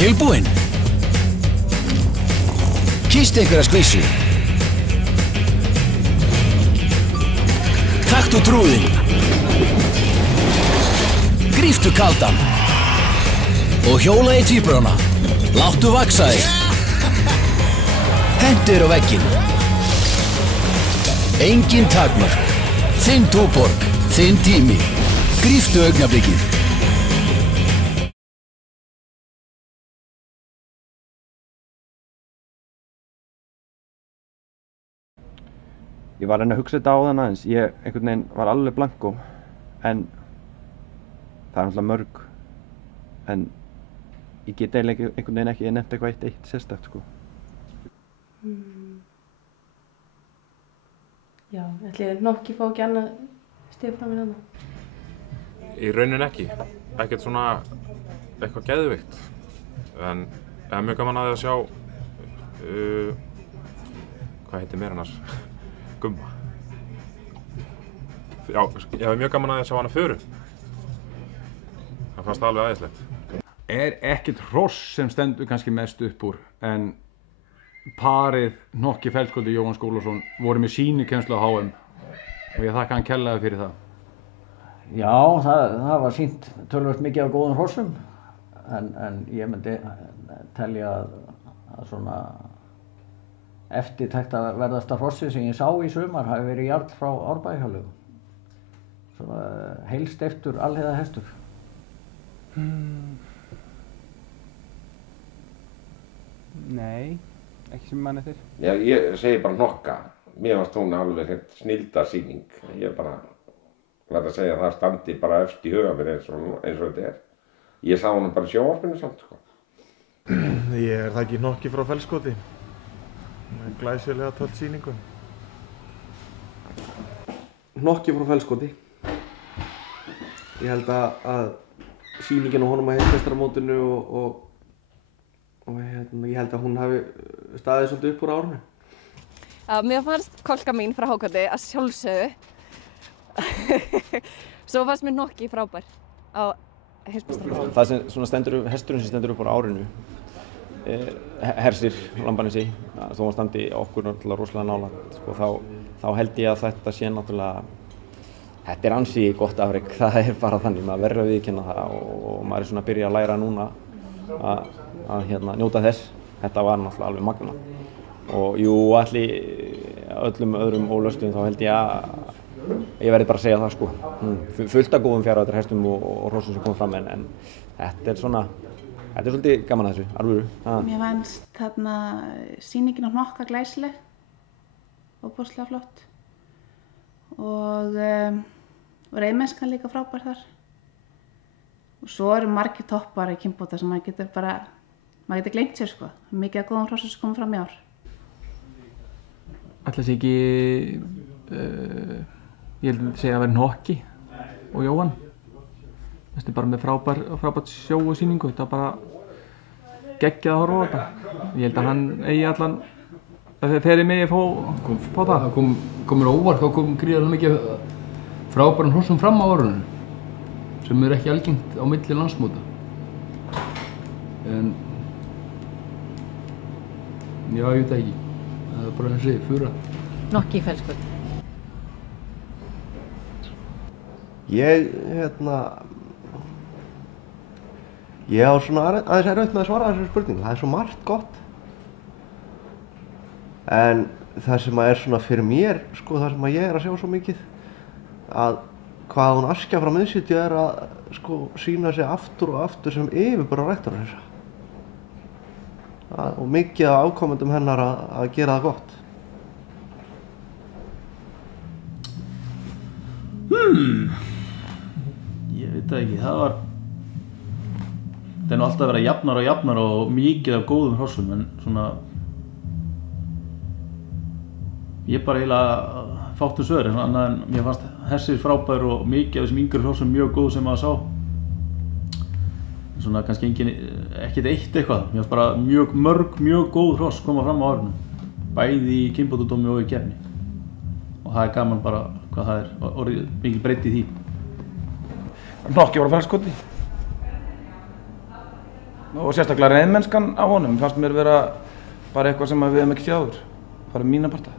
Tilbúinn? Kýstu einhverja skvísu. Taktu trúðinn. Gríftu kaldan. Og hjóla í tvíburana. Láttu vaksa þig. Hentu þér á vegginn. Engin takmörk. Þinn túborg. Þinn tími. Gríftu augnablikið. Ég var að reyna að hugsa þetta á þann aðeins. Ég einhvern veginn var alveg blanko. En það er náttúrulega mörg. En ég get eiginlega einhvern veginn ekki, ég nefndi eitthvað eitt sérstakt sko. Já, ætli Nokki fá ekki annað stig frá mér þarna? Í rauninni ekki. Ekkert svona eitthvað geðveikt. En það er mjög gaman að sjá hvað heitir mér annars? Gumma. Já, ég hef mjög gaman að sjá hana Föru. Það fannst alveg æðislegt. Ekkert hross sem stendur kannski mest upp úr, en parið Nokki Fellskóldi Jóhann Skúlason voru með sýnikenslu á HM og ég þakka hann kærlega fyrir það. Já, það var sýnt töluvert mikið af góðum hrossum, en ég myndi telja að svona eftirtektarverðasta hrossið sem ég sá í sumar hafi verið Jarl frá Árbæjarhjálfum. Svona heilsteyptur alheiðarhestur. Nei, ekki sem mann eftir. Já, ég segi bara Nokka. Mér fannst hún alveg snilldasýning. Ég bara verð að segja að það standi bara efst í huga mér eins og þetta er. Ég sá hana bara í sjónvarpinu samt sko. Ég það ekki Nokki frá Fellskoti. Glæsilega töll sýningu. Nokki frá Fellskoti. Ég held að sýningin á honum á heimsmeistaramótinu og ég held að hún hafi staðið svolítið upp úr árinu. Mér fannst Kolka mín frá Hákoti að sjálfsögðu. Svo fannst mér Nokki frábær á heimsmeistaramótinu. Það sem svona hesturinn sem stendur upp úr árinu Hersir Lambanesi, þó að standi okkur náttúrulega rosalega nálægt sko, þá held ég að þetta sé náttúrulega þetta er ansi gott afrek, það er bara þannig, maður verður að viðurkenna það og maður er svona að byrja að læra núna að njóta þess. Þetta var náttúrulega alveg magna og jú, allir öllum öðrum ólöstum þá held ég að ég verði bara að segja það sko. Fullt af góðum fjárhættar hestum og hrossum sem kom fram en þetta er svona þetta er svolítið gaman að þessu, alvöru. Mér fannst þarna sýningin á Nokka glæsileg og ofboðslega flott og reiðmennskan líka frábær þar. Og svo eru margir toppar í kynbóta sem maður getur gleymt sér sko. Mikið af góðum hrossum sem komið fram í ár. Ætli sé ekki, ég held að segja að vera Nokki og Jóhann. Þetta er bara með frábært sjó og sýningu, þetta er bara geggjað að horfa á þetta. Ég held að hann eigi allan, þegar ég megi fá það. Það kom mér óvart, þá kom gríðarlega mikið frábærum hrossum fram á árinu sem er ekki algengt á milli landsmóta. En já, ég veit ekki, það er bara eins og segir, Fura. Nokki Fellskoti. Ég á svona aðeins erfitt með að svara þessari spurningu. Það er svo margt gott. En það sem er svona fyrir mér, sko, það sem ég er að sjá svo mikið, að hvað hún Askja frá Miðsitju er að sko sýna sig aftur og aftur sem yfirbura rektorins. Og mikið af afkomendum hennar að gera það gott. Ég veit það ekki, það er nú alltaf að vera jafnar og mikið af góðum hrossum, en svona ég bara eiginlega fátt svör, en annað en mér fannst Hersir frábær og mikið af þessum yngri hrossum mjög góð sem maður sá. Svona kannski ekkert eitt eitthvað, mér fannst bara mjög góð hross koma fram á árinu, bæði í kynbótadómi og í keppni. Og það er gaman bara hvað það er orðið mikil breidd í því. Nokki frá Fellskoti. og sérstaklega reiðmennskan á honum fannst mér vera bara eitthvað sem við hefum ekki séð áður, bara mína parta.